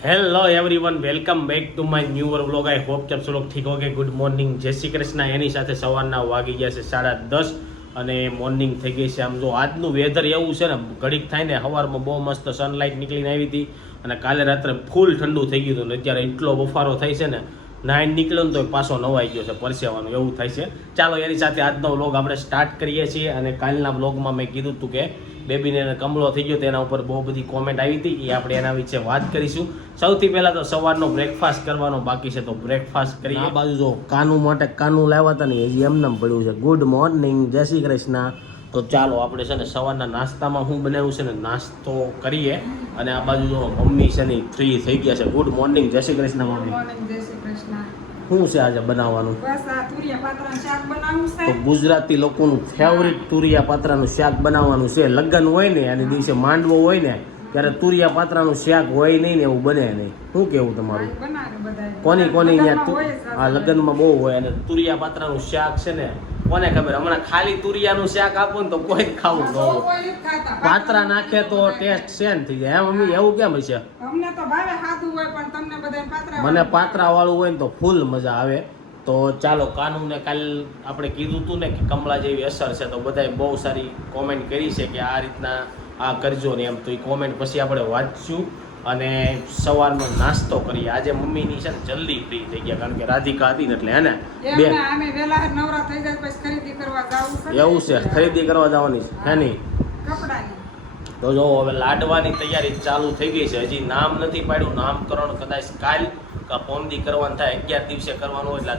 Hello everyone welcome back to my new vlog. I hope કે सब लोग ठीक हो गए। ગુડ મોર્નિંગ, જય શ્રી કૃષ્ણ। એની સાથે સવારના વાગી ગયા છે 10:30 અને મોર્નિંગ થઈ ગઈ છે। આમ જો આજનું વેધર એવું છે ને, ઘડીક થાય ને સવારમાં બહુ મસ્ત સનલાઇટ નીકળીને આવી હતી અને કાલે રાત્રે ફૂલ ઠંડુ થઈ ગયું હતું ને અત્યારે એટલો બફારો થાય છે ને, નાઈન નીકળ્યો ને તો પાછો નવાઈ ગયો છે, પરસેવાનું એવું થાય છે। ચાલો એની સાથે આજનો વ્લોગ આપણે સ્ટાર્ટ કરીએ છીએ। અને કાલના વ્લોગમાં મેં કીધું હતું કે બેબીને કમળો થઈ ગયો, તેના ઉપર બહુ બધી કોમેન્ટ આવી હતી, એ આપણે એના વિશે વાત કરીશું। સૌથી પહેલાં તો સવારનો બ્રેકફાસ્ટ કરવાનો બાકી છે, તો બ્રેકફાસ્ટ કરીએ। આ બાજુ જો કાનું માટે કાનું લાવ્યા હતા ને, હજી એમને પડ્યું છે। ગુડ મોર્નિંગ, જય શ્રી કૃષ્ણ। તો ચાલો આપણે છે ને સવારના નાસ્તામાં શું બનાવ્યું છે ને નાસ્તો કરીએ। અને આ બાજુ જો મમ્મી છે ને ફ્રી થઈ ગયા છે। ગુડ મોર્નિંગ, જય શ્રી કૃષ્ણ મમ્મી। શું છે આજે બનાવવાનું? તો ગુજરાતી લોકોનું ફેવરિટ તુરિયા પાત્રાનું શાક બનાવવાનું છે। લગ્ન હોય ને અને દિવસે માંડવો હોય ને ત્યારે તુરિયા પાત્રાનું શાક હોય નહીં ને એવું બને નહીં। શું કેવું તમારું? કોની ત્યાં આ લગ્નમાં બહુ હોય અને તુરિયા પાત્રાનું શાક છે ને કોને ખબર। હમણાં ખાલી તુરિયાનું શાક આપો ને તો કોઈ જ ખાવું ન હોય, પાત્રા નાખે તો ટેસ્ટ સેમ થઈ જાય। મમ્મી એવું કેમ હશે? મને પાત્રા વાળું હોય ને તો ફૂલ મજા આવે। તો ચાલો કાનુને કાલ આપણે કીધું હતું ને કે કમળા જેવી અસર છે, તો બધાએ બહુ સારી કોમેન્ટ કરી છે કે આ રીતના આ કરજો ને એમ। તો એ કોમેન્ટ પછી આપણે વાંચશું અને સવારનો નાસ્તો કરીએ। આજે મમ્મીની છે ને જલ્દી ફ્રી થઈ ગયા કારણ કે રાધિકા હતી ને એટલે હે ને એવું છે, ખરીદી કરવા જવાની છે નહીં? તો જો હવે લાડવાની તૈયારી ચાલુ થઈ ગઈ છે। હજી નામ નથી પાડ્યું, નામકરણ કદાચ કાલ કા પોમદી કરવાનું થાય। 11 દિવસે કરવાનું હોય એટલે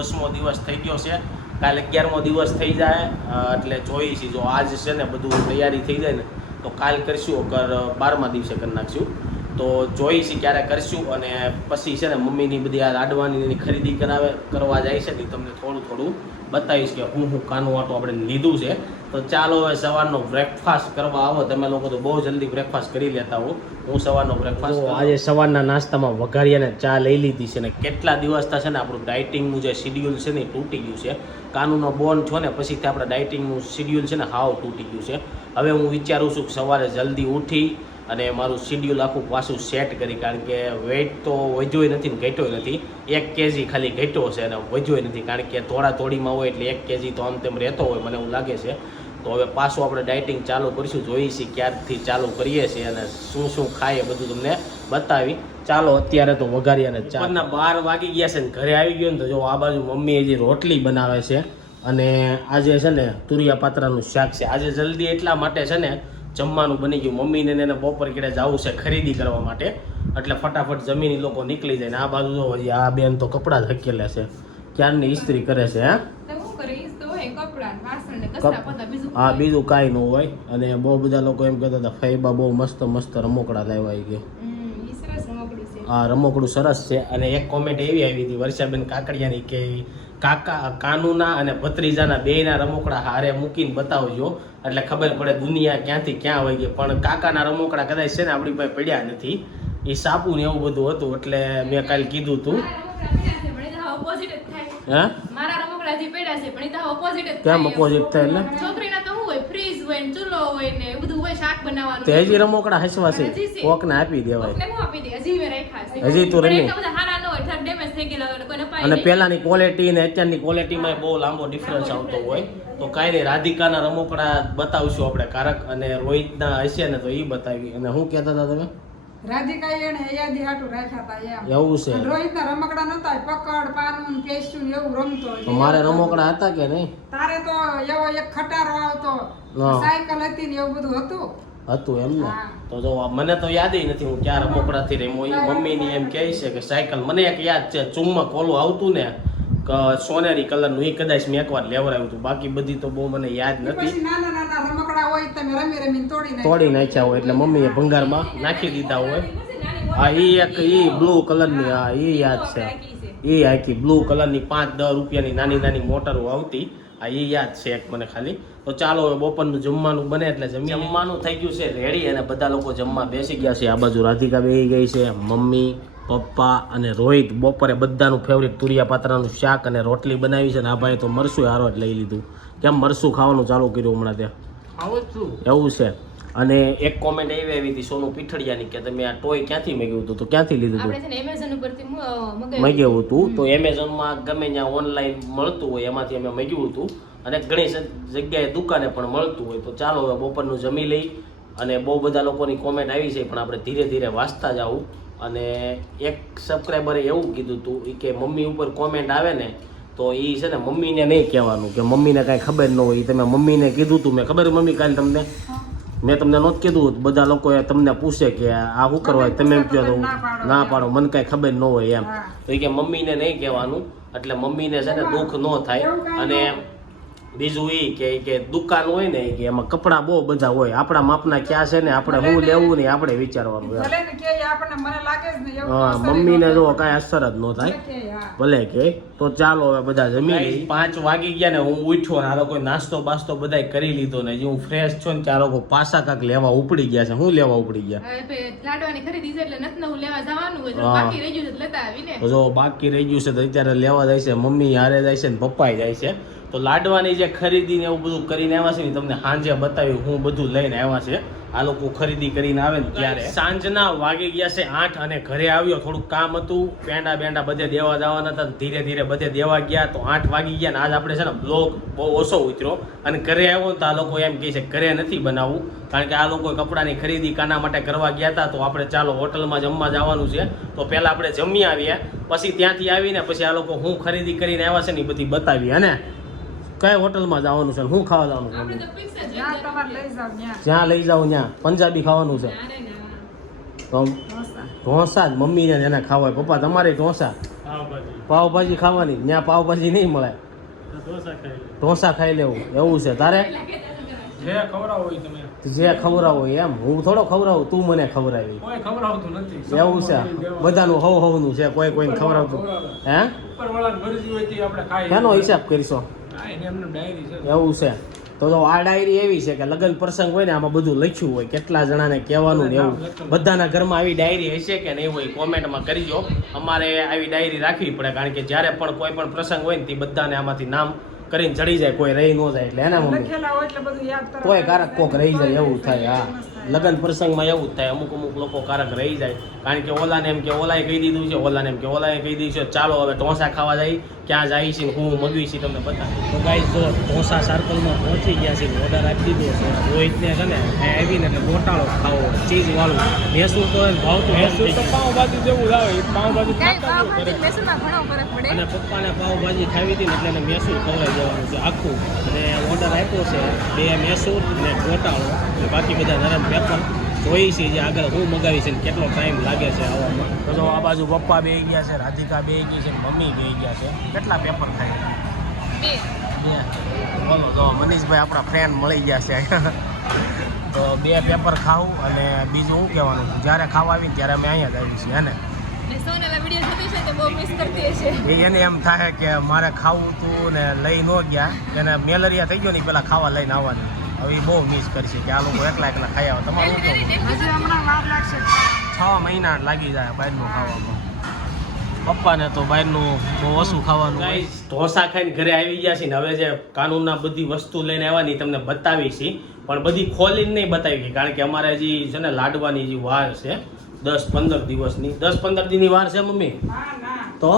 10મો દિવસ થઈ ગયો છે, કાલે 11મો દિવસ થઈ જાય એટલે જોઈશું। જો આજ છે ને બધું તૈયારી થઈ જાય ને તો કાલ કરશું, 12મા દિવસે કરી નાખશું। તો જોઈશું ક્યારે કરશું। અને પછી છે ને મમ્મીની બધી આ લાડવાની ખરીદી કરવા જાય છે ને તમને થોડું બતાવીશ કે હું કાનું આટો આપણે લીધું છે। તો ચાલો હવે સવારનો બ્રેકફાસ્ટ કરવા આવો। તમે લોકો તો બહુ જલ્દી બ્રેકફાસ્ટ કરી લેતા હો, હું સવારનો બ્રેકફાસ્ટ આજે સવારના નાસ્તામાં વઘારીને ચા લઈ લીધી છે ને કેટલા દિવસ થશે ને આપણું ડાયટિંગનું જે શિડ્યુલ છે ને એ તૂટી ગયું છે। કાનુનો બોર્ન છો ને પછીથી આપણે ડાયટિંગનું શિડ્યુલ છે ને હાવ તૂટી ગયું છે। હવે હું વિચારું છું કે સવારે જલ્દી ઉઠી અને મારું શિડ્યુલ આખું પાછું સેટ કરી, કારણ કે વેઇટ તો વધ્યોય નથી ને ઘટ્યો નથી, 1 kg ખાલી ઘટ્યો છે અને વધ્યોય નથી, કારણ કે થોડીમાં હોય એટલે 1 kg તો આમ તેમ રહેતો હોય મને એવું લાગે છે। તો હવે પાછું આપણે ડાયટિંગ ચાલુ કરીશું, જોઈશું ક્યારથી ચાલુ કરીએ છીએ અને શું ખાઈએ બધું તમને બતાવી। ચાલો અત્યારે તો વઘારી અને ચાના 12 વાગી ગયા છે ને ઘરે આવી ગયો ને તો જો આ બાજુ મમ્મી હજી રોટલી બનાવે છે અને આજે છે ને તુરિયા પાત્રાનું શાક છે। આજે જલ્દી એટલા માટે છે ને જમવાનું બની ગયું। મમ્મીને એને બપોર કેડે જવું છે ખરીદી કરવા માટે, એટલે ફટાફટ જમીન લોકો નીકળી જાય ને આ બાજુ જો હજી આ બેન તો કપડાં જ હકેલે છે, ક્યારની ઇસ્ત્રી કરે છે। હા બીજું કાંઈ ન હોય। અને બહુ બધા લોકો એમ કહેતા હતા ફૈબા બહુ મસ્ત રમકડા લાવ્યા કે હા રમકડું સરસ છે। અને એક કોમેન્ટ એવી આવી હતી વર્ષાબેન કાકડિયાની કે કાનુના અને ભત્રીજાના બેયના રમકડા હારે મૂકીને બતાવજો એટલે ખબર પડે દુનિયા ક્યાંથી ક્યાં વહી ગઈ। પણ કાકાના રમકડા કદાચ છે ને આપણી પાસે પડ્યા નથી, એ સાપુ ને એવું બધું હતું એટલે મેં કાલે કીધું હતું। કેમ ઓપોઝિટ થાય? એટલે હજી રમકડા હસવા છે, કોકને આપી દેવાય, હજી તો રમી। અને પેલાની ક્વોલિટી ને અત્યારની ક્વોલિટીમાં બહુ લાંબો ડિફરન્સ આવતો હોય। તો કાંઈ નહીં, રાધિકાના રમકડા બતાવશું આપણે કારક, અને રોહિતના હશે ને તો એ બતાવી। અને શું કહેતા હતા તમે? રાધિકાએ એને યાદી હાટુ રાખ્યા હતા એમ। એવું છે? રોહિતના રમકડા નતા, પકડ પાનું પેસ્ટું એવું રમતો। તો મારે રમકડા હતા કે નહીં? તારે તો એવો એક ખટારો આવતો, સાયકલ હતી ને એવું બધું હતું એમ ને? તો જો મને તો યાદ નથી હું ક્યાં રમકડાથી રમ્યો। એ મમ્મીની એમ કહે છે કે સાયકલ, મને એક યાદ છે ચુમ્મક ઓલું આવતું ને સોનેરી કલરનું, એ કદાચ મેં એકવાર લેવડાવ્યું હતું, બાકી બધી તો બહુ મને યાદ નથી। નાના રમકડા હોય તમે રમી તોડી નાખ્યા હોય એટલે મમ્મીએ ભંગારમાં નાખી દીધા હોય। હા એ બ્લુ કલરની, હા એ યાદ છે, એ આખી બ્લુ કલરની 5-10 રૂપિયાની નાની મોટરો આવતી, હા એ યાદ છે એક મને ખાલી। તો ચાલો હવે બપોરનું જમવાનું બને એટલે જમવાનું થઈ ગયું છે રેડી અને બધા લોકો જમવા બેસી ગયા છે। આ બાજુ રાધિકા બેસી ગઈ છે, મમ્મી પપ્પા અને રોહિત બપોરે બધાનું ફેવરિટ તુરિયા પાત્રાનું શાક અને રોટલી બનાવી છે ને આ ભાઈ તો મરસું હારો જ લઈ લીધું। કેમ મરસું ખાવાનું ચાલુ કર્યું હમણાં ત્યાં? એવું છે? અને એક કોમેન્ટ એવી આવી હતી સોનું પીઠડિયાની કે તમે આ ટોય ક્યાંથી મેળવ્યું હતું તો ક્યાંથી લીધું હતું? આપણે છે ને એમેઝોન ઉપરથી મગાવ્યું હતું. તો એમેઝોનમાં ગમે ત્યાં ઓનલાઈન મળતું હોય એમાંથી અમે મગાવ્યું હતું અને ઘણી જગ્યાએ દુકાને પણ મળતું હોય. તો ચાલો હવે બપોરનું જમી લઈ અને બહુ બધા લોકોની કોમેન્ટ આવી છે પણ આપણે ધીરે ધીરે વાંચતા જાવું. અને એક સબસ્ક્રાઈબરે એવું કીધું હતું કે મમ્મી ઉપર કોમેન્ટ આવે ને તો એ છે ને મમ્મીને નહીં કહેવાનું કે મમ્મીને કાંઈ ખબર ન હોય. તમે મમ્મીને કીધું હતું મેં ખબર મમ્મી કાલે તમને મેં તમને નહોતું કીધું બધા લોકોએ તમને પૂછે કે આ શું કરવા તમે એમ કહો તો ના પાડો મને કાંઈ ખબર ન હોય એમ. તો એ કે મમ્મીને નહીં કહેવાનું એટલે મમ્મીને છે ને દુઃખ ન થાય. અને બીજું એ કે દુકાન હોય ને કે એમાં કપડાં બહુ બધા હોય આપણા માપના ક્યાં છે ને આપણે શું લેવું ને આપણે વિચારવાનું. હા મમ્મીને જો કાંઈ અસર જ ન થાય ભલે કે. તો ચાલો હવે બધા જમી લઈ. 5 વાગી ગયા ને હું ઉઠ્યો ને આ લોકો નાસ્તો બાસ્તો બધા કરી લીધો ને હજી હું ફ્રેશ છું ને ત્યાં લોકો પાછા કાંક લેવા ઉપડી ગયા છે. શું લેવા ઉપડી ગયા? લાડવાની ખરીદી છે એટલે નવું લેવા જવાનું હોય તો બાકી રહી ગયું છે લેતા આવીને. જો બાકી રહી ગયું છે તો અત્યારે લેવા જાય છે મમ્મી હારે જાય છે ને પપ્પા જાય છે. તો લાડવાની જે ખરીદી ને એવું બધું કરીને આવ્યા છે ને તમને સાંજે બતાવ્યું હું બધું લઈને આવ્યા છે. આ લોકો ખરીદી કરીને આવે ને ત્યારે સાંજના વાગી ગયા છે 8 અને ઘરે આવ્યો થોડુંક કામ હતું પેંડા બધે દેવા જવાના હતા. ધીરે ધીરે બધે દેવા ગયા તો 8 વાગી ગયા ને આજ આપણે છે ને બ્લોગ બહુ ઓછો ઉતર્યો. અને ઘરે આવ્યો તો આ લોકો એમ કહે છે ઘરે નથી બનાવવું કારણ કે આ લોકો કપડાની ખરીદી કાના માટે કરવા ગયા હતા. તો આપણે ચાલો હોટલમાં જમવા જવાનું છે તો પહેલાં આપણે જમી આવ્યા પછી ત્યાંથી આવીને પછી આ લોકો હું ખરીદી કરીને આવ્યા છે ને એ બધી બતાવી. અને કઈ હોટલમાં જવાનું છે શું ખાવા જવાનું છે? જ્યાં લઈ જાવ ત્યાં પંજાબી ખાવાનું છે. તો ઢોસા જ મમ્મીને એને ખાવા. પપ્પા તમારે ઢોસા પાવભાજી ખાવાની ત્યાં પાવભાજી નહીં મળે ઢોસા ખાઈ લેવું એવું છે તારે? જે ખવડાવો એમ હું થોડો ખવડાવું તું મને ખવડાવી એવું છે. બધાનું હવનું છે કોઈ કોઈને ખવડાવતું હે એનો હિસાબ કરીશો એવું છે. તો આ ડાયરી એવી છે કે લગ્ન પ્રસંગ હોય ને આમાં બધું લખ્યું હોય કેટલા જણાને કહેવાનું ને એવું. બધાના ઘરમાં આવી ડાયરી હશે કે નહીં હોય કોમેન્ટમાં કરજો. અમારે આવી ડાયરી રાખવી પડે કારણ કે જ્યારે પણ કોઈ પણ પ્રસંગ હોય ને તે બધાને આમાંથી નામ કરીને ચડી જાય કોઈ રહી ન જાય એટલે એના મમ્મી કોઈ કારક કોક રહી જાય એવું થાય. હા લગ્ન પ્રસંગમાં એવું જ થાય અમુક લોકો કારક રહી જાય કારણ કે ઓલાને એમ કે ઓલાએ કહી દીધું છે ઓલાને એમ કે ઓલાએ કહી દીધું છે. ચાલો હવે ઢોસા ખાવા જાય ક્યાં જાય છે હું મગવી છે તમને બતાવું. તો ગાઈસ જો ઢોસા સર્કલમાં પહોંચી ગયા છે ઓર્ડર આપી દીધો છે. રોહિતને છે ને આવીને એટલે ગોટાળો ખાવો ચીઝ વાળું મેસૂર તો ભાવતું મેસૂર તો પાવભાજી જેવું આવે પાવભાજી અને પપ્પાને પાવભાજી ખાવી હતી ને એટલે એને મેસૂર ખવડાવી દેવાનું છે આખું. અને ઓર્ડર આપ્યો છે 2 મેસૂર ને ગોટાળો બાકી બધા નરમ પેપર જોઈ છે જે આગળ હું મગાવી છે ને કેટલો ટાઈમ લાગે છે આવવામાં. તો આ બાજુ પપ્પા બેસી ગયા છે રાધિકા બેસી ગઈ છે મમ્મી બેસી ગયા છે. કેટલા પેપર ખાય? 2. બોલો જો મનીષભાઈ આપણા ફ્રેન્ડ મળી ગયા છે તો 2 પેપર ખાવું અને બીજું શું કહેવાનું જ્યારે ખાવા આવીને ત્યારે અમે અહીંયા જ આવી છીએ ને એને એમ થાય કે મારે ખાવું હતું ને લઈ ન ગયા એને મેલેરિયા થઈ ગયો ને પેલા ખાવા લઈને આવવાની હવે બહુ મિસ કરશે કે આ લોકો એકલા ખાઈ આવે. તમારું 6 મહિના લાગી જાય બહારનું ખાવામાં. પપ્પાને તો બહારનું બહુ ઓછું ખાવાનું. ઢોસા ખાઈને ઘરે આવી ગયા છે ને હવે જે કાનૂનના બધી વસ્તુ લઈને આવવાની તમને બતાવી છે પણ બધી ખોલીને નહીં બતાવી કારણ કે અમારે હજી છે ને લાડવાની જે વાર છે 10-15 દિવસની 10-15 દિનની વાર છે મમ્મી. તો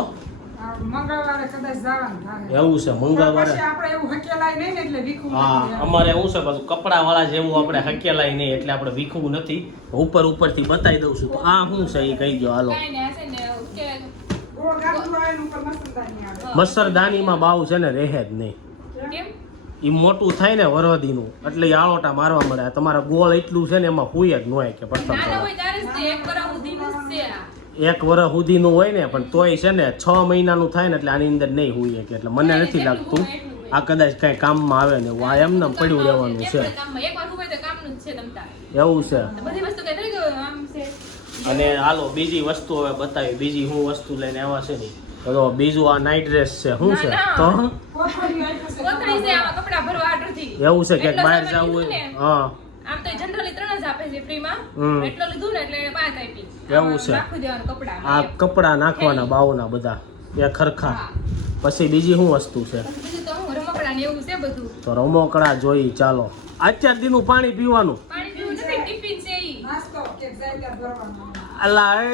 મંગળવારે કદાચ જવાનું થાય એવું છે મંગળવારે આપણે એવું હકેલાય નહીં ને એટલે વીખવું હા અમારે એવું છે પાછું કપડા વાળા જેવું આપણે હકેલાય નહીં એટલે આપણે વીખવું નથી. ઉપરથી બતાવી દઉં છું. તો આ શું છે એ કહી દો હાલો. મચ્છરદાનીમાં બાવ છે ને રહે જ નહીં એ મોટું થાય ને વરદીનું એટલે આળોટા મારવા મળે. તમારા ગોળ એટલું છે ને એમાં હુય જ ન હોય કે પથ્થર 1 વર્ષ સુધીનું હોય ને પણ તોય છે ને 6 મહિનાનું થાય ને એટલે આની અંદર નહીં હોય કે એટલે મને નથી લાગતું આ કદાચ કઈ કામમાં આવે ને આ એમને પડ્યું રહેવાનું છે એવું છે. અને હાલો બીજી વસ્તુ હવે બતાવી બીજી હું વસ્તુ લઈને આવ્યા છે ને તો બીજું આ નાઇટ ડ્રેસ છે શું છે તો એવું છે કે બહાર જવું હોય હા આમ તો જનરલી 3 જ આપે છે ફ્રીમાં એટલો લીધું ને એટલે 5 આપી એવું છે. નાખી દેવાનું કપડા આ કપડા નાખવાના બાવના બધા એ ખરખા. પછી બીજી શું વસ્તુ છે? બીજું તો રમકડા ને એવું છે બધું. તો રમકડા જોઈ ચાલો. અત્યાર દીનું પાણી પીવાનું પાણી પીવું નથી ભરવાનું. અલા એ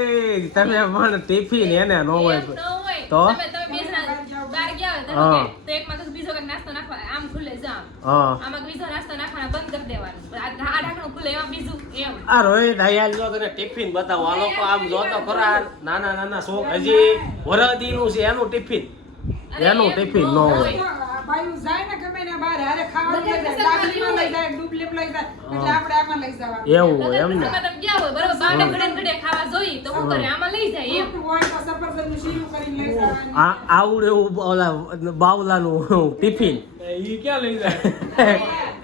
તમે પણ ટિફિન એને ન હોય એમ ન હોય. તો? તમે બે જણા બહાર ગયા હોય, હા. તમે કે તો એકમાં તો બીજો કંઈક નાસ્તો નાખવા આમ ખુલે જામ. હા આમાં બીજો નાસ્તો નાખવાના બંધ કરી દેવાનું. આ ઢાંકણું ખુલે એમાં બીજું એમ. આ રોહિત આયાલ જો તને ટિફિન બતાવો આ લોકો આમ જો તો ખરા નાના નાના શોખ હજી વરદીનું છે એનું ટિફિન એનું ટિફિન ન હોય તો આ બાયું જાય ને ગમે ને બહાર હારે ખાવાનું લઈ જાય, દાબલીમાં લઈ જાય, ડુબલીમ લઈ જાય, એટલે આપણે આમાં લઈ જવાનું. એવું હોય એમ ને તમે ગયા હોય બરોબર, બારણે ઘડે ને ઘડે ખાવા જોઈએ તો શું કરે આમાં લઈ જાય એમ. ખોટું હોય તો સફરજનનું શીરું કરીને લઈ જવાનું. આ આવડે એવું ઓલા બાવલાનું ટિફિન ઈ ક્યાં લઈ જાય?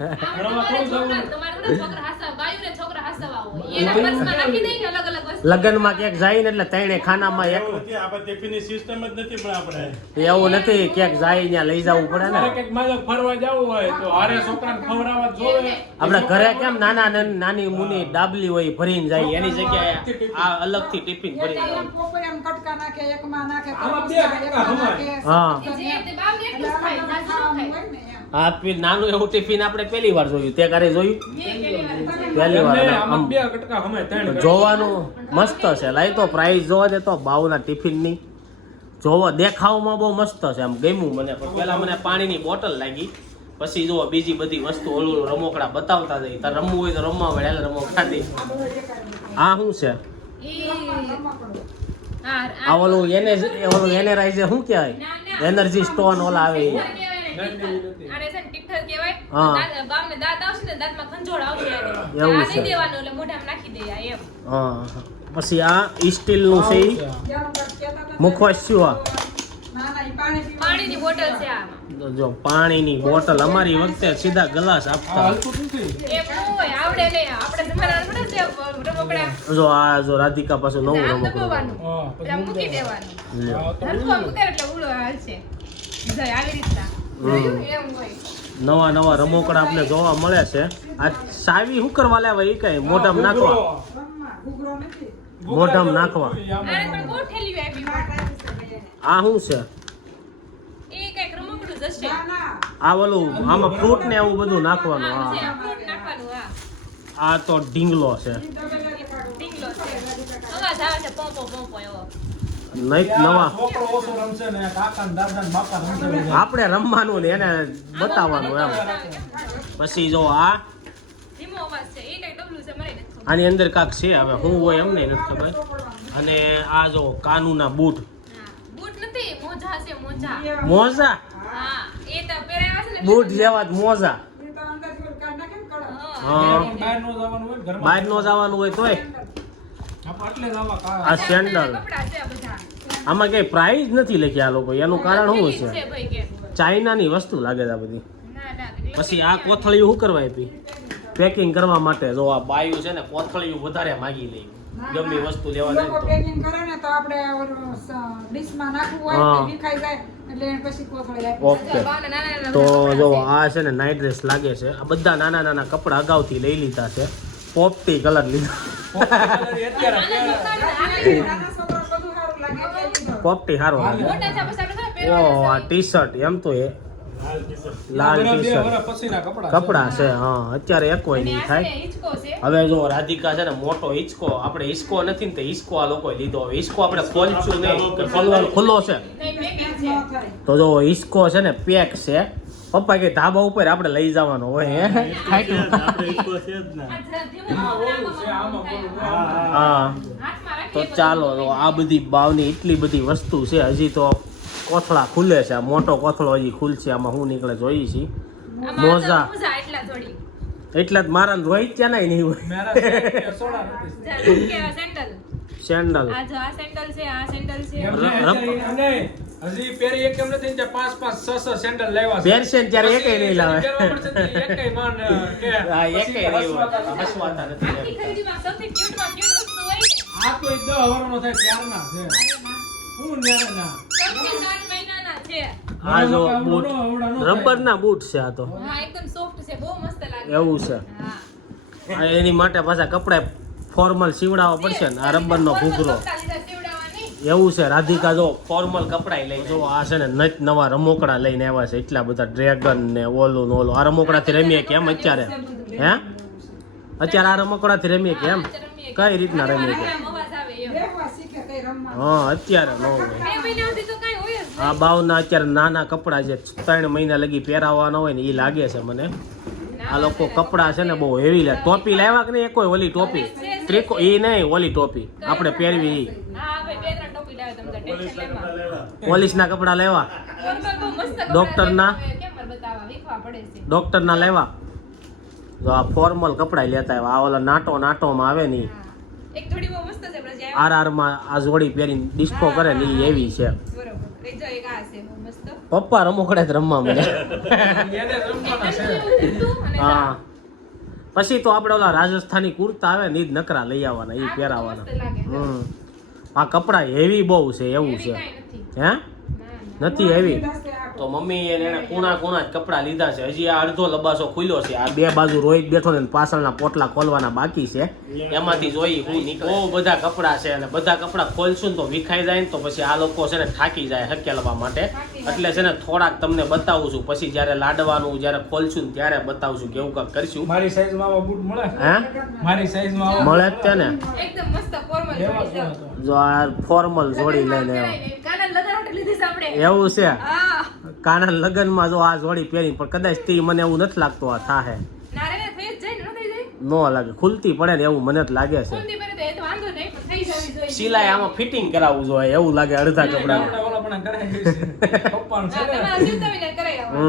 તમારે છોકરા હાસવા બાયું ને છોકરા હાસવા હોય એના પર્સમાં નાખી દઈએ અલગ અલગ વસ્તુ. લગ્નમાં ક્યાંક જાય ને એટલે ત્રણે ખાનામાં એક એવું નથી, આપણે ટિફિનની સિસ્ટમ જ નથી પણ આપણે એવું નથી ક્યાંક જાય ત્યાં લઈ જવું પડે ને ક્યારેક એક મારે ફરવા જવું હોય તો હારે છોકરાને ખવડાવવા જોવે. આપણે ઘરે કેમ નાની મુની ડાબલી હોય ભરીને જાય એની જગ્યાએ આ અલગથી ટિફિન ભરી એક જવાનું. આમ પોપૈયામાં કટકા નાખે, એકમાં નાખે, આમાં બે તરબૂચમાં, કટકા એકમાં હમાય. નાખે, હા. સફરજન. જે તે બાવને એટલું જ ખાય, એટલે જાજુ ન ખાવાનું ખાય. હોય ને એમ. આ નાનું એવું ટિફિન આપણે પહેલી વાર જોયું તે કારે જોયું મેં પહેલી વાર પહેલી વાર એમને એટલે આમાં આમ બે કટકા હમાય, ત્રણ કટકા. જોવાનું મસ્ત છે લાઈ તો પ્રાઇસ જોવા દે તો બાવના ટિફિનની જોવો દેખાવમાં બહુ મસ્ત છે આમ ગમ્યું મને પણ પહેલા મને પાણીની બોટલ લાગી પછી જો બીજી બધી વસ્તુ ઓલું રમોકડા બતાવતા જઈ તાર રમવું હોય તો રમવા મળે એટલે રમોકડા દે આ બધું એકાદ આ શું છે રમકડું. આ ઓલું ઓલું એનરાઇઝર શું કહેવાય એનર્જી સ્ટોન ઓલા આવે ઈ. આને છે ને ટિઠ્ઠલ કહેવાય. હા. બામને દાંત આવશે ને દાંતમાં ખંજોળ આવશે એને. એવું આ છે. દઈ દેવાનું એટલે મોઢામાં નાખી દે આ એમ. હા પછી આ સ્ટીલનું છે ઈ. જેનું કાંઈક કહેતા હતા ને, મુખવાસ શું આ? ના, ના, ઈ પાણી પીવાનું. પાણીની બોટલ છે આમાં. જો પાણીની બોટલ અમારી વખતે સીધા ગ્લાસ આ આપતા હલકું નથી. એમ ન હોય, આવડે નહીં. આપણે જમાનામાં પડે છે રમકડા. જો આ જો રાધિકા પાછું નવું આમ રમકડું દબાવવાનું. હા, એટલે આમ મૂકી દેવાનું. લ્યો. હા, તો હરખું આમ ઉતારે એટલે ઉડો હાલશે. જાય આવી રીતના. જોયું? એમ હોય. નવા રમકડા આપણે જોવા મળે છે આ સાવી શું કરવા લેવા એ કઈ મોઢામાં નાખવા રમવા, ઘૂઘરો નથી. મોઢામાં નાખવા. આને પણ બહુ ઠેલી આપી. આ શું છે એ કંઈક રમકડું જ હશે. ના, ના. આ ઓલું આમાં ફ્રૂટ ને એવું બધું નાખવાનું આમ છે, આ આ ફ્રૂટ નાખવાનું, હા. આ તો ઢીંગલો છે ઈ ડબલ કાઢો. ઢીંગલો છે. અવાજ આવે છે પોંપો પોંપો એવો. નહીં આ નવા છોકરો ઓછો રમશે ને કાકા ને દાદા ને બાપા રમશે બધા. આપણે રમવાનું ને એને બતાવવાનું એમ પછી જો આ ધીમો અવાજ છે. એ કંઈક ડબલું છે, મને નથી ખબર. આની અંદર કાંક છે હવે શું હોય એમને નથી ખબર અને આ જો કાનુના બૂટ હા. બૂટ નથી, મોજા છે, મોજા. મોજા હા, એ તો પહેરાવ્યા છે ને. બૂટ જેવા જ મોજા ઈ તો અંદરથી ઓલું કાઢી નાખે ને કડક. હા. હા પણ બહાર નો જવાનું હોય ને ઘરમાં. બહાર નો જવાનું હોય તોય આપણે એટલે જ આવા કા- આ સેન્ડલ કપડાં છે આ બધા. આમાં કઈ પ્રાઇસ નથી લખી આ લોકો એનું કારણ પેલી શું જ છે છે ભાઈ કે. ચાઇનાની વસ્તુ લાગે છે આ બધી ના, ના. પછી આ કોથળીઓ શું કરવા આપી પેકિંગ કરવા માટે જો આ બાયું છે ને કોથળીઓ વધારે માગી લે ગમે વસ્તુ લેવા જાય લોકો તો પેકિંગ કરે ને તો આપણે ઓલું ડીશમાં નાખવું હોય હા. તો વિખાઈ જાય એટલે એને પછી કોથળી આપી. ઓકે જો બાવના નાના નાના તો બધા જો કપડાં આ છે ને નાઇટ ડ્રેસ લાગે છે આ બધા નાના નાના કપડા અગાઉથી લઈ લીધા છે પોપટી કલર લીધા અત્યારે નાના છોકરા બધું સારું લાગે એટલે લીધો. પોપટી હારો છે. લાગે મોટા છે, પછી આપણે ઓહો આ પહેરવાના છે. ટી શર્ટ એમ તો એ લાલ બધા ટી બે શર્ટ વર્ષ પછીના કપડાં કપડા છે હા અત્યારે એક કોઈ અને નહીં આ છે થાય ને હિંચકો છે. હવે જો રાધિકા છે ને મોટો હિંચકો આપણે હિંચકો નથી ને તો હિંચકો આ લોકોએ લીધો હવે હિંચકો આપણે ખોલશું નહીં કે ખોલવાનો ખુલ્લો છે નહીં, packing ન છે. થાય. તો જો હિંચકો છે ને પેક છે પપ્પા કે ધાબા ઉપર આપણે લઈ જવાનો હોય હે ખાઈટું. આ જરા ધીમું આમાં હા હાથમાં તો રાખીએ ચાલો તો આ બધી બાવની એટલી બધી વસ્તુ છે હજી તો કોથળા ખુલે છે આ મોટો કોથળો હજી ખુલશે આમાં શું નીકળે જોઈએ છીએ આમાં મોજા. તો મોજા એટલા થોડી. એટલે જ મારા રોહિત ત્યાં નહીં હોય મારા છે, સોડા નથી. જા, શું કહેવાય, સેન્ડલ. સેન્ડલ આ જો આ સેન્ડલ છે, આ સેન્ડલ છે. એમ રમ- નહીં, હજી પેરી એક એમ નથી ને 5-5, 6-6 સેન્ડલ લાવ્યા છે. પહેરશે ને ત્યારે એકેય નહીં લાવે. પહેરવા પડશે તો એકેય માન કે હા એકેય પછી નહીં હોય. હસવાતા નથી. હસવાતા નથી આખી એમ. ખરીદીમાં સૌથી ક્યુટમાં ક્યુટ વસ્તુ હોય ને. આ તો એક 10 વર્ષનો થાય ત્યારના છે. હું ન્યારે ના. સૌથી 7 મહિનાના છે. આ જો આવડો બૂટ આવડો નો થાય. રબરના બૂટ છે આ તો હા, એકદમ સોફ્ટ છે, બહુ મસ્ત લાગે. એવું છે હા. આ એની માટે પાછા કપડા ફોર્મલ સીવડાવવા પડશે ને આ રબરનો ઘૂઘરો કપડાં લીધા સીવડાવવાની. એવું છે રાધિકા જો ફોર્મલ કપડાય લઈ જો આ છે ને નત નવા રમોકડા લઈને આવ્યા છે એટલા બધા ડ્રેગન ને ઓલું ને ઓલું આ રમોકડાથી રમીએ કેમ અત્યારે હે અત્યારે આ રમકડાથી રમીએ કેમ હા, રમીએ કઈ રીતના રમીએ કે? આમ અવાજ આવે એમ બેહવા શીખે તઈ રમવા. હા અત્યારે ન હોય 2 મહિના સુધી તો કાંઈ હોય જ આ બાવના અત્યારે નાના કપડા જે 3 મહિના લગી પહેરાવાના હોય ને એ લાગે છે મને. આ લોકો કપડા છે ને બહુ હેવી લે. ટોપી લાવ્યા કે નહીં? એક કોઈ ઓલી ટોપી ત્રિકો એ નહીં, ઓલી ટોપી આપણે પહેરવી ઈ. હા ભાઈ 2-3 ટોપી લાવે તમને ટેન્શન લેવા પોલીસના કપડા લેવા, ફોર્મલ બહુ મસ્ત કપડાં ડોક્ટરના? છે, કેમ મારે બતાવવા વીખવા પડે છે ડોક્ટરના લેવા. જો આ ફોર્મલ કપડા લેતા આવ્યા. આ ઓલા નાટોમાં આવે ને ઈ. હા. એક જોડી બહુ મસ્ત છે આપણે જે આરઆરમાં આ જોડી પહેરીને ડિસ્કો કરે ને ઈ એવી છે. બરોબર એ જો એક આ છે બહુ મસ્ત પપ્પા રમકડે જ રમવા મળે. એને રમવાના છે. ઊંધું અને હા પછી તો આપણે ઓલા રાજસ્થાની કુર્તા આવે ને ઈ જ નકરા લઈ આવવાના, ઈ પહેરાવાના. મસ્ત લાગે હમ આ કપડા હેવી બહુ છે એવું છે. કાંઈ નથી હે ના નથી હેવી. દસે આપો. તો મમ્મી એને કુણા જ કપડા લીધા છે. હજી આ અડધો લબાસો ખુલ્યો છે. આ બે બાજુ રોહિત બેઠો ને પાછળના પોટલા ખોલવાના બાકી છે. એમાંથી જોઈ હું નીકળે. બહુ બધા કપડા છે અને બધા કપડા ખોલશું ને તો વિખાઈ જાય ને તો પછી આ લોકો છે ને થાકી જાય હકેલવા માટે. એટલે છે ને થોડાક તમને બતાવું છું. પછી જ્યારે લાડવાનું જ્યારે ખોલશું ને ત્યારે બતાવશું કેવું કાંક કરશું. મારી સાઈઝમાં આવા બૂટ મળે? હે મારી સાઈઝમાં આવા મળે જ છે ને. એકદમ મસ્ત ફોર્મલ એવા જોડી શું છે હતો? જો આ ફોર્મલ જોડી લઈને આવ્યો. કાના લગાવટ લીધી છે આપણે એવું છે. હા કાના લગનમાં જો આ જોડી પહેરી પણ કદાચ તે મને એવું નથી લાગતું આ થાહે. નારે ને થઈ જ જાય ને ન થઈ જાય નો લાગે, ખુલતી પડે ને એવું મને જ લાગે છે. ઊંધી પહેરે તો એ તો વાંધો નહીં પણ થઈ જવી જોઈએ સિલાઈ આમાં ફિટિંગ કરાવવું જોઈએ એવું લાગે અડધા કપડા. ગામડા વાળા પણ કરાવી દે છે. પપ્પાનું છે ને. તમારા જીવતાવીને કરાઈ આવો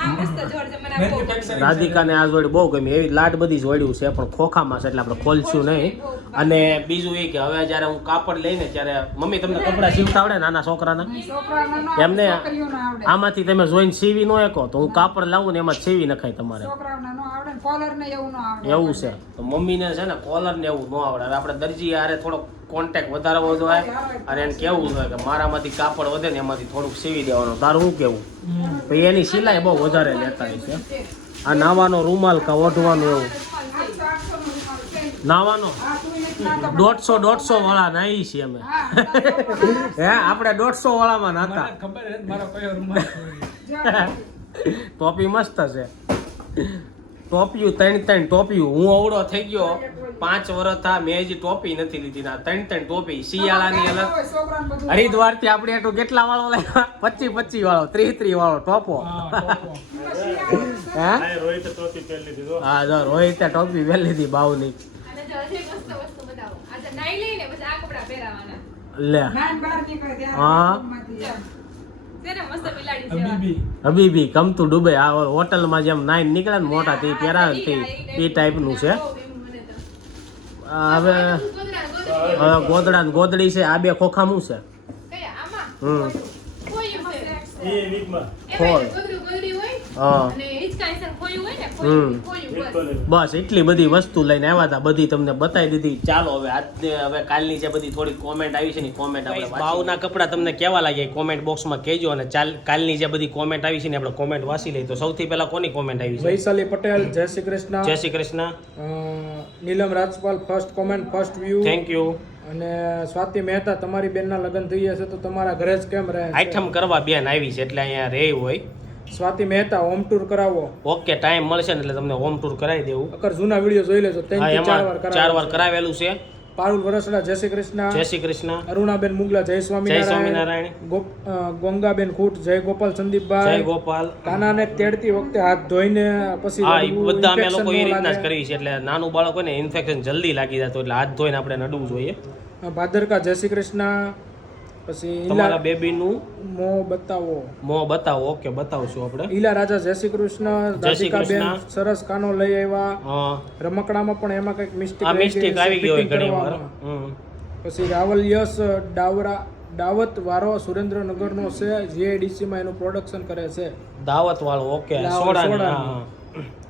આ મસ્ત જોડ છે મને આપો Manufacturing રાધિકાને આ જોડી બહુ ગમી. એવી લાડ બધી જોડ્યું છે પણ ખોખામાં છે એટલે આપણે ખોલશું નહીં. અને બીજું એ કે હવે જ્યારે હું કાપડ લઈને ત્યારે મમ્મી તમને કપડા સીવતા આવડે નાના છોકરાના? છોકરાઓને ન આવડે, એમને છોકરીઓને આવડે. આમાંથી તમે જોઈને સીવી નો એકો તો હું કાપડ લાવું ને એમાં સીવી નખાય તમારે. છોકરાઓને ન આવડે ને કોલરને એવું ન આવડે. એવું છે તો મમ્મીને છે ને કોલર ને એવું ન આવડે. હવે આપણે દરજી યારે થોડોક કોન્ટેક્ટ વધારવો જોઈએ અને એને કેવું જોઈએ કે મારામાંથી કાપડ વધે ને એમાંથી થોડુંક સીવી દેવાનું. તારું શું કેવું? પછી એની સિલાઈ બહુ વધારે લેતા હોય છે. આ નાવાનો રૂમાલ કા ઓઢવાનું એવું 800 નો રૂમાલ છે. નાવાનો હા, તું નથી નાતો. 150 વાળા નાઈ છીએ અમે. હા, નાતો. હે આપણે 150 વાળામાં નાતા. મને ખબર છે મારો કયો રૂમાલ છે. ટોપી મસ્ત છે. ટોપિયું 3 ટોપિયું. હું અવળો થઈ ગયો 5 વર્ષ થા મેં હજી ટોપી નથી લીધી. ના 3 ટોપી શિયાળાની અલગ. છોકરાને બધું હરિદ્વાર થી આપણે એટલું કેટલા વાળો લાવ્યા? 25 વાળો 30 વાળો ટોપો. હા, ટોપો. હે હા જો રોહિતે ટોપી પહેરી લીધી બાવની. અને જો હજી એક મસ્ત વસ્તુ બતાવો આજે નાઈ લઈને પછી આ કપડા પહેરાવાના લે નાન બહાર નીકળે ત્યારે હા. રૂમમાંથી એમ. છે ને મસ્ત બિલાડી જેવા હબીબી. હબીબી કમ ટુ દુબઈ. આ હોટલમાં જેમ નાઈન નીકળે ને મોટા તે પહેરાવે ને એ ટાઈપનું છે. બહુ ગમ્યું મને તો. આ હવે ગોદડા ગોદડા ને ગોદડી છે. આ બે ખોખામું છે. કયા આમાં હમ ખોયું છે ખોળ. એમાં ગોદડું ગોદડી હોય હા અને હિંચકા હિંચકા ખોયું હોય ને હમ. ખોયું બસ બસ એટલી બધી વસ્તુ લઈને આવ્યા હતા. બધી તમને બતાવી દીધી. ચાલો હવે આજને હવે કાલની જે બધી થોડી કોમેન્ટ આવી છે ને કોમેન્ટ આપણે બાવના કપડા તમને કેવા લાગ્યા કોમેન્ટ બોક્સમાં કહેજો. અને કાલની જે બધી કોમેન્ટ આવી છે ને આપણે કોમેન્ટ વાંચી લઈએ. તો સૌથી પહેલા કોની કોમેન્ટ આવી છે? વૈશાલી પટેલ, જય શ્રી કૃષ્ણ. જય Shri Krishna. Neelam Rajpal, first comment, first view. Thank you. અને સ્વાતિ મહેતા, તમારી બેનના લગ્ન થઈ ગયા છે તો તમારા ઘરે જ કેમ રહે છે? આઈટમ કરવા બેન આવી છે એટલે અહીંયા રહે હોય. સ્વાતિ મહેતા, હોમ ટૂર કરાવો. ઓકે ટાઈમ મળશે ને એટલે તમને હોમ ટૂર કરાવી દેવું. અકર જૂના વિડીયો જોઈ લેજો. 3 હા થી 4 એમાં વાર 4 વાર કરાવેલું છે. પારુલ વરસડા, જય શ્રી કૃષ્ણ. જય શ્રી કૃષ્ણ. અરુણાબેન મુગલા, જય જય સ્વામિનારાયણ. સ્વામિનારાયણ. ગોંગાબેન ખૂટ, જય ગોપાલ જય સંદીપભાઈ. ગોપાલ. કાનાને તેડતી વખતે હાથ ધોઈને પછી હા એ રડવું, બધા અમે infection લોકો એ ન રીતના જ લાગે. કરીએ છીએ. એટલે નાનું બાળક હોય ને ઇન્ફેક્શન જલ્દી લાગી જતું એટલે હાથ ધોઈને આપણે નડવું જોઈએ. ભાદરકા, જય શ્રી કૃષ્ણ. પછી તમારા બેબીનું મો બતાવો. મોં બતાવો. ઓકે બતાવશું આપણે. ઈલા રાજા, જય શ્રી કૃષ્ણ. જય શ્રી રાધિકાબેન, કૃષ્ણ. સરસ કાનો લઈ આવ્યા. હા રમકડામાં પણ એમાં કંઈક મિસ્ટેક આ મિસ્ટેક આવી ગઈ હોય ઘણી વાર. પછી રાવલ યશ દાવત વાળો સુરેન્દ્રનગરનો છે. જીઆઈડીસી માં એનું પ્રોડક્શન કરે છે. દાવત વાળો. ઓકે દાવત સોડાની. સોડાની. હા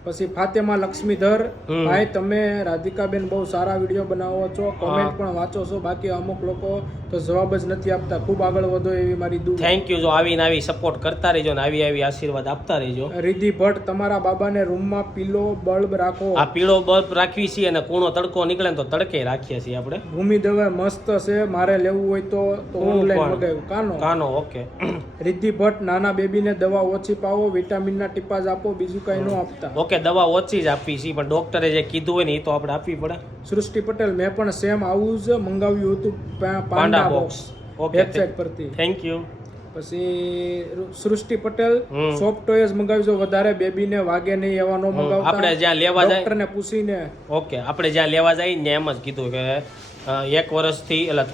પછી ફાતેમા લક્ષ્મીધર, હમ. ભાઈ તમે રાધિકાબેન બહુ સારા વિડીયો બનાવો છો, કોમેન્ટ પણ વાંચો છો, બાકી અમુક લોકો તો જવાબ જ નથી આપતા. ખૂબ આગળ વધો એવી મારી દુઆ. Thank you. જો આવીને આવી સપોર્ટ કરતા રહેજો ને આવી આશીર્વાદ આપતા રહેજો. રિધિ ભટ્ટ, તમારા બાબાને રૂમમાં પીલો બલ્બ રાખો. આ પીળો બલ્બ રાખવી છીએ અને કૂણો તડકો નીકળે ને તો તડકે રાખીએ છીએ આપણે. ભૂમિ દવે મસ્ત છે, મારે લેવું હોય તો ઓનલાઈન મગાવ્યું. કાનો. ઓકે. રિદ્ધિ ભટ્ટ, નાના બેબીને દવા ઓછી પાવો, વિટામિનના ટીપા જ આપો, બીજું કઈ ન આપતા. ઓકે ઓકે દવા ઓછી જ આપવી છે પણ ડોક્ટરે જે કીધું હોય ને એ તો આપણે આપવી પડે. સૃષ્ટિ પટેલ મેં પણ સેમ આવું જ મંગાવ્યું હતું પાંડા બોક્સ ઓકે વેબસાઇટ પરથી. Thank you. પછી સૃષ્ટિ પટેલ હમ. સોફ્ટ ટોયસ મંગાવ્યું છે, વધારે બેબીને વાગે નહીં એવા ન મંગાવતા. આપણે જ્યાં લેવા જાય ડોક્ટરને પૂછીને. ઓકે આપણે જ્યાં લેવા જાય ને એમ જ કીધું કે 1 વર્ષથી એટલે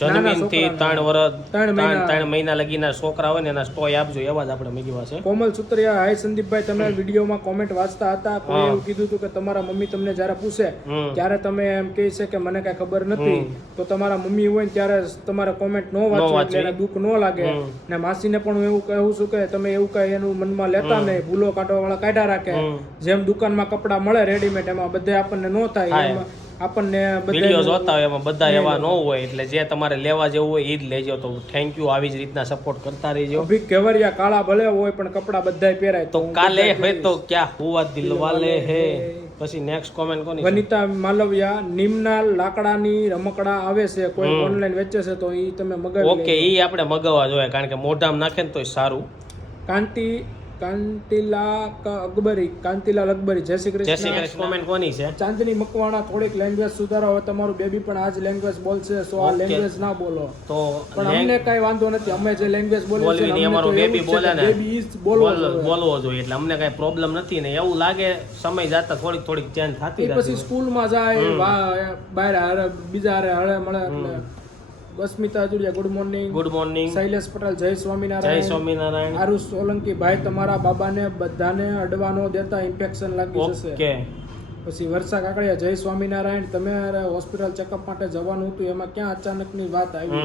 જન્મીનથી 3 વર્ષ 3 મહિના લગીના છોકરા હોય ને એના સ્ટોય આપજો એવા જ આપણે મેગીવા છે. કોમલ સુત્રિયા, હાય સંદીપભાઈ, તમે વિડીયોમાં કોમેન્ટ વાંચતા હતા. કોઈ એવું કીધું હતું કે તમારા મમ્મી તમને જ્યારે પૂછે ત્યારે તમે એમ કહે છે કે મને કઈ ખબર નથી. તો તમારા મમ્મી હોય ને ત્યારે તમારે કોમેન્ટ ન વાંચો એટલે એને દુઃખ ન લાગે. ને માસીને પણ હું એવું કહું છું કે તમે એવું કઈ એનું મનમાં લેતા નહીં. ભૂલો કાઢવા વાળા કાઢ્યા રાખે. જેમ દુકાનમાં કપડા મળે રેડીમેડ એમાં બધે આપણને ન થાય એમ આપણને વિડીયો જોતા હોય એમાં બધા એવા ન હોય એટલે જે તમારે લેવા જેવું હોય એ જ લેજો. તો થેન્ક યુ, આવી જ રીતના સપોર્ટ કરતા રહેજો. અભી કેવરિયા કાળા ભલે હોય પણ કપડા બધાય પહેરાય. તો કાલે હે તો ક્યા હુઆ દિલવાલે હે. પછી નેક્સ્ટ કોમેન્ટ કોની? વનિતા માલવિયા, નીમના લાકડાની રમકડા આવે છે, કોઈ ઓનલાઈન વેચે છે તો ઈ તમે મગાવી. ઓકે ઈ આપણે મગાવવા જોઈએ કારણ કે મોઢામાં નાખે ને તોય સારું. કાંતિલાલ અકબરી, જય શ્રી કૃષ્ણ. કોમેન્ટ કોની છે? ચાંદની મકવાણા, થોડીક લેંગ્વેજ સુધારો. હવે તમારું બેબી પણ આ જ લેંગ્વેજ બોલશે, સો આ લેંગ્વેજ ના બોલો. તો પણ અમને કઈ વાંધો નથી, અમે જે લેંગ્વેજ બોલીએ છીએ બોલવી અમારો બેબી બોલે ને બેબી ઇઝ બોલવો જોઈએ એટલે અમને કઈ પ્રોબ્લેમ નથી ને. એવું લાગે સમય જતા થોડીક ચેન્જ થતી પછી રહેતી. સ્કૂલમાં જાય બહાર હારે બીજા હારે હળે મળે એટલે. Basmita Ajudiya, good morning. Good morning. Shailesh Patel, જય સ્વામિનારાયણ. જય સ્વામિનારાયણ. આરુષ સોલંકી, ભાઈ તમારા બાબાને બધાને અડવાનો દેતા ઇન્ફેક્શન લાગી જશે. ઓકે. પછી વર્ષા કાકડિયા, જય સ્વામિનારાયણ. તમે હોસ્પિટલ ચેકઅપ માટે જવાનું હતું એમાં ક્યાં અચાનકની વાત આવી?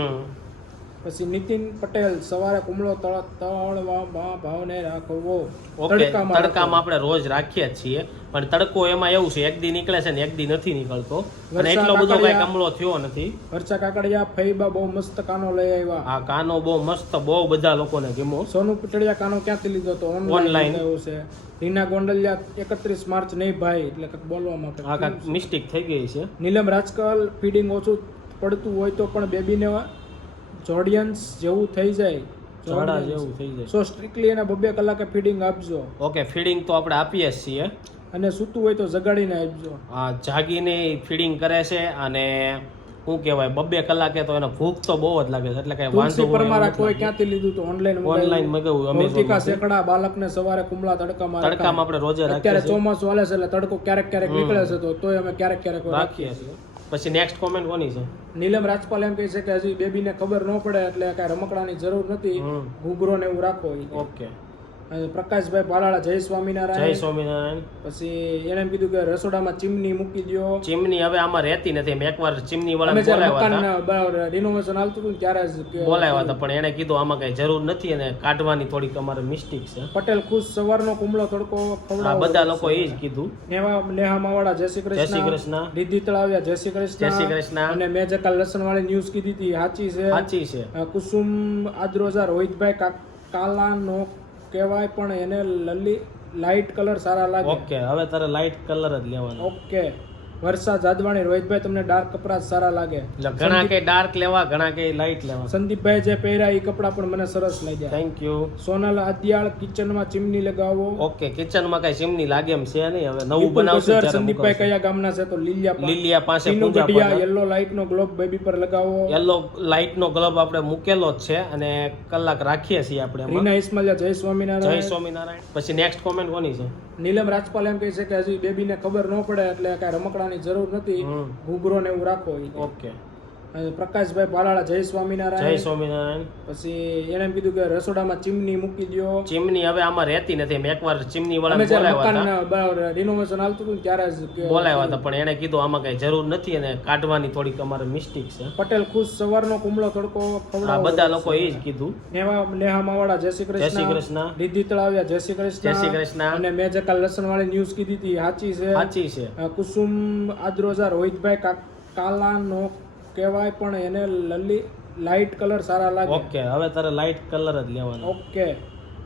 પછી નીતિન પટેલ, સવારે કુમળો તળવા ભાવને રાખવો. ઓકે તડકામાં આપણે રોજ રાખીએ જ છીએ પણ તડકો એમાં એવું છે એક દી નીકળે છે ને એક દી નથી નીકળતો અને એટલો બધો કઈ કમળો થયો નથી. વર્ષા કાકડિયા, ફઈબા બહુ મસ્ત કાનો લઈ આવ્યા. આ કાનો બહુ મસ્ત, બહુ બધા લોકોને ગમ્યો. સોનુ પટડિયા, કાનો ક્યાંથી લીધો તો? ઓનલાઈન એવું છે. રીના ગોંડલિયા, 31 માર્ચ નહીં ભાઈ, એટલે કંઈક બોલવામાં આ કાંઈક મિસ્ટેક થઈ ગઈ છે. નીલમ રાજકલ, ફીડિંગ ઓછું પડતું હોય તો પણ બેબીને જોડિયન્સ જેવું થઈ જાય, ઝાડા જેવું થઈ જાય. સો સ્ટ્રિક્ટલી એને 2 કલાકે ફીડિંગ આપજો. ઓકે ફીડિંગ તો આપણે આપીએ જ છીએ અને સૂતું હોય તો જગાડીને આપજો. આ જાગીને ફીડિંગ કરે છે અને શું કહેવાય 2 કલાકે તો એને ભૂખ તો બહુ જ લાગે છે એટલે કઈ વાંધો પરમારા કોઈ ક્યાંથી લીધું તો ઓનલાઈન મગાવ્યું અમે. ભૌતિકા સેકડા, બાળકને સવારે કુમળા તડકામાં આપણે રોજે રાખીએ. અત્યારે ચોમાસું હાલે છે એટલે તડકો ક્યારેક નીકળે છે તો તોય અમે ક્યારેક રાખીએ છીએ. પછી નેક્સ્ટ કોમેન્ટ કોની છે? નીલમ રાજપાલ એમ કહે છે કે હજી બેબીને ખબર ન પડે એટલે કઈ રમકડાની જરૂર નથી, ઘૂઘરો ને એવું રાખો. ઓકે. પ્રકાશભાઈ પાલાળા, જય સ્વામિનારાયણ. જય સ્વામિનારાયણ. પછી એને એમ કીધું કે રસોડામાં ચીમની મૂકી દો. ચીમની હવે આમાં રહેતી નથી. મેં એકવાર ચીમની વાળાને બોલાવ્યા હતા, રિનોવેશન હાલતું હતું ત્યારે જ બોલાવ્યા હતા પણ એને કીધું આમાં કઈ જરૂર નથી અને કાઢવાની થોડીક અમારે મિસ્ટેક છે. પટેલ ખુશ, સવારનો કુમળો તડકો ખવડાવો. બધા લોકો એ જ કીધું. નેહા માવાડા, જય શ્રી કૃષ્ણ. જય શ્રી કૃષ્ણ. દીદી તળાવ્યા, જય શ્રી કૃષ્ણ. જય શ્રી કૃષ્ણ. અને મેં જે કાલ લસણ વાળી ન્યૂઝ કીધી હતી સાચી છે. સાચી છે. કુસુમ આદ્રોજા, રોહિતભાઈ કાલાનો કહેવાય પણ એને લાઇટ કલર સારા લાગે. ઓકે હવે તારે લાઇટ કલર જ લેવાનો. ઓકે. વર્ષા જાદવાણી, રોહિતભાઈ તમને ડાર્ક કપડા સારા લાગે. એટલે ઘણા કે ડાર્ક લેવા, ઘણા કે લાઇટ લેવા. સંદીપભાઈ જે પહેર્યા એ કપડા પણ મને સરસ લાગ્યા. Thank you. સોનલ આદિયાળ, કિચનમાં ચીમની લગાવો. ઓકે કિચનમાં કઈ ચીમની લાગે એમ છે નહીં. હવે નવું બનાવશું. સંદીપભાઈ કયા ગામના છે? તો લીલિયા પાસે યલો લાઇટ નો ગ્લોબ બેબી પર લગાવો. યલો લાઇટ નો ગ્લોબ આપણે મૂકેલો જ છે અને કલાક રાખીએ છીએ આપણે. રીના ઇસ્માઇલિયા, જય સ્વામિનારાયણ. જય સ્વામિનારાયણ. પછી નેક્સ્ટ કોમેન્ટ કોની છે? નીલમ રાજપાલ એમ કહે છે કે હજી બેબીને ખબર ન પડે એટલે કઈ રમકડાની જરૂર નથી, ઘૂઘરો ને એવું રાખો. ઓકે. પ્રકાશભાઈ પાલાળા, જય સ્વામિનારાયણ. જય સ્વામિનારાયણ. પછી એને એમ કીધું કે રસોડામાં ચીમની મૂકી દો. ચીમની હવે આમાં રહેતી નથી. મેં એકવાર ચીમની વાળાને બોલાવ્યા હતા, રિનોવેશન હાલતું હતું ત્યારે જ બોલાવ્યા હતા પણ એને કીધું આમાં કઈ જરૂર નથી અને કાઢવાની થોડીક અમારે મિસ્ટેક છે. પટેલ ખુશ, સવારનો કુમળો તડકો ખવડાવો. બધા લોકો એ જ કીધું. નેહા માવાડા, જય શ્રી કૃષ્ણ. જય શ્રી કૃષ્ણ. દીદી તળાવ્યા, જય શ્રી કૃષ્ણ. જય શ્રી કૃષ્ણ. અને મેં જે કાલ લસણ વાળી ન્યૂઝ કીધી હતી સાચી છે. સાચી છે. કુસુમ આદ્રોજા, રોહિતભાઈ કાલાનો કહેવાય પણ એને લાઇટ કલર સારા લાગે. ઓકે હવે તારે લાઇટ કલર જ લેવાનો. ઓકે.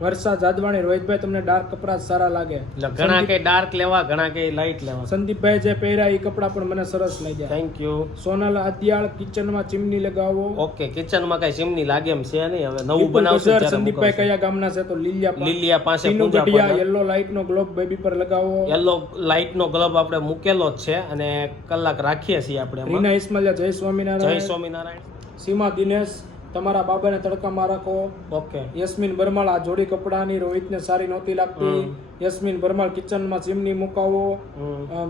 વર્ષા જાદવાણી રોહિતભાઈ તમને ડાર્ક કપડા જ સારા લાગે. એટલે ઘણા કે ડાર્ક લેવા, ઘણા કે લાઇટ લેવા. સંદીપભાઈ જે પહેર્યા એ કપડા પણ મને સરસ લાગ્યા. Thank you. સોનલ આદિયાળ કિચનમાં ચીમની લગાવો. ઓકે, કિચનમાં કઈ ચીમની લાગે એમ છે નહીં. હવે નવું વિપુલ બનાવશું ગજર, ત્યારે સંદીપભાઈ મૂકવશું. કયા ગામના છે તો લીલિયા પાસે ટીનુ પૂજા ગઢિયા પડે. યલો લાઇટ નો ગ્લોબ બેબી પર લગાવો. યલો લાઇટ નો ગ્લબ આપણે મૂકેલો જ છે અને કલાક રાખીએ છીએ આપણે એમાં. રીના ઇસ્માઇલિયા જય જય સ્વામિનારાયણ. સ્વામિનારાયણ. સીમા દિનેશ તમારા બાબાને તડકામાં રાખો. ઓકે. યસ્મીન બરમાળ આ જોડી કપડાની રોહિતને સારી નહોતી લાગતી. યસ્મીન બરમાળ કિચનમાં ચીમની મુકાવો.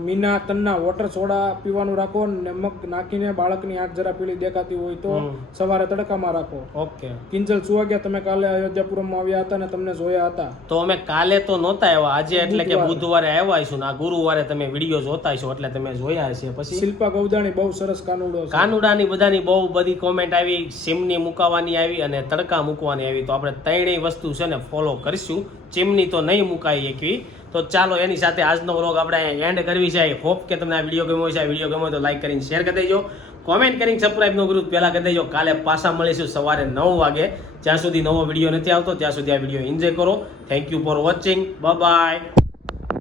મીના તન્ના વોટર સોડા પીવાનું રાખો. નમક નાખીને બાળકની આંખ જરા પીળી દેખાતી હોય તો સવારે તડકામાં રાખો. ઓકે. કિંજલ સુવાગ્યા તમે કાલે અયોધ્યાપુરમમાં આવ્યા હતા ને તમને જોયા હતા. તો અમે કાલે તો નહોતા આવ્યા, આજે એટલે કે બુધવારે આવ્યા હશું ને આ ગુરુવારે તમે વિડીયો જોતા હશો એટલે તમે જોયા હશે. પછી શિલ્પા ગૌદાણી બહુ સરસ કાનુડો છે. કાનુડાની બધાની બહુ બધી કોમેન્ટ આવી, ચીમની મૂકવાની આવી અને તડકા મૂકવાની આવી. તો આપણે ત્રણેય વસ્તુ છે ને ફોલો કરીશું. ચીમની તો નહીં મુકાઈ એકવી. તો ચાલો એની સાથે આજનો વ્લોગ આપણે એન્ડ કરવી છે. હોપ કે તમને આ વિડીયો ગમ્યો છે. આ વિડીયો ગમ્યો તો લાઈક કરીને શેર કરી દેજો, કોમેન્ટ કરીને સબસ્ક્રાઇબ નો ગ્રુપ પહેલા કરી દેજો. કાલે પાછા મળીશું સવારે 9 વાગે. જ્યાં સુધી નવો વિડીયો નથી આવતો ત્યાં સુધી આ વિડીયો એન્જોય કરો. Thank you for watching. Bye bye.